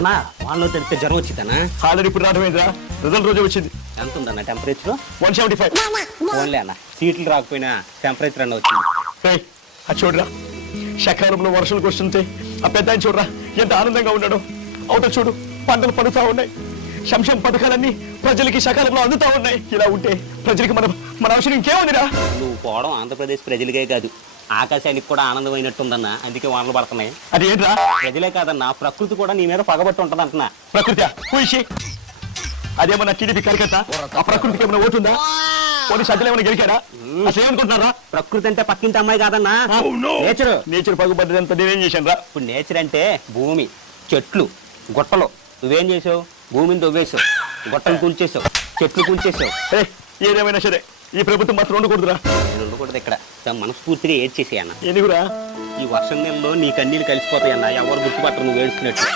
అన్నా వాళ్ళు తెలిస్తే జ్వరం వచ్చిందనా? ఆల్రెడీ ఇప్పుడు రావడం రిజల్ట్ రోజే వచ్చింది. ఎంత ఉందన్న టెంపరేచర్? 175. ఓన్లీ అన్న సీట్లు రాకపోయినా టెంపరేచర్ అన్న వచ్చింది. అది చూడరా, సకాలంలో వర్షాలు కురుస్తుంటే ఆ పెద్ద ఆయన చూడరా ఎంత ఆనందంగా ఉన్నాడో. అవుట చూడు, పంటలు పడుతూ ఉన్నాయి, సంక్షేమ పథకాలన్నీ ప్రజలకి సకాలంలో అందుతా ఉన్నాయి. ఇలా ఉంటే ప్రజలకి మన అవసరం ఇంకేముందిరా? నువ్వు పోవడం ఆంధ్రప్రదేశ్ ప్రజలకే కాదు, ఆకాశానికి కూడా ఆనందమైనట్టుందన్న. అందుకే వానలు పడుతున్నాయి. అది ఏంట్రా? ప్రజలే కాదన్న, ప్రకృతి కూడా నీ మీద పగబట్టి ఉంటుంది అంటున్నా. ప్రకృతి పూసి అదేమన్నా టీడీపీ కరికత్తా? ఆ ప్రకృతికి ఏమైనా ఓటుందా? పోలీసు అడ్డలు ఏమైనా గెలికారా? అసలు ఏమనుకుంటున్నారా? ప్రకృతి అంటే పక్కింటి అమ్మాయి కాదన్నా, నేచర్ పగుబడ్డంతా నేనేం చేశాను రా? ఇప్పుడు నేచర్ అంటే భూమి, చెట్లు, గుట్టలు. నువ్వేం చేసావు? భూమిని తవ్వేసావు, గుట్టలు కూల్చేసావు, చెట్లు కూల్చేసావు. ఏదేమైనా సరే ఈ ప్రభుత్వం మాత్రం ఉండకూడదురా. నేను ఉండకూడదు ఇక్కడ. మనస్ఫూర్తిగా ఏడ్చేసాయి అన్న. ఎందుకురా? ఈ వర్షం నెలలో నీ కన్నీళ్ళు కలిసిపోతాయి అన్న, ఎవరు గుర్తుపట్టరు నువ్వు ఏడ్చినట్టు.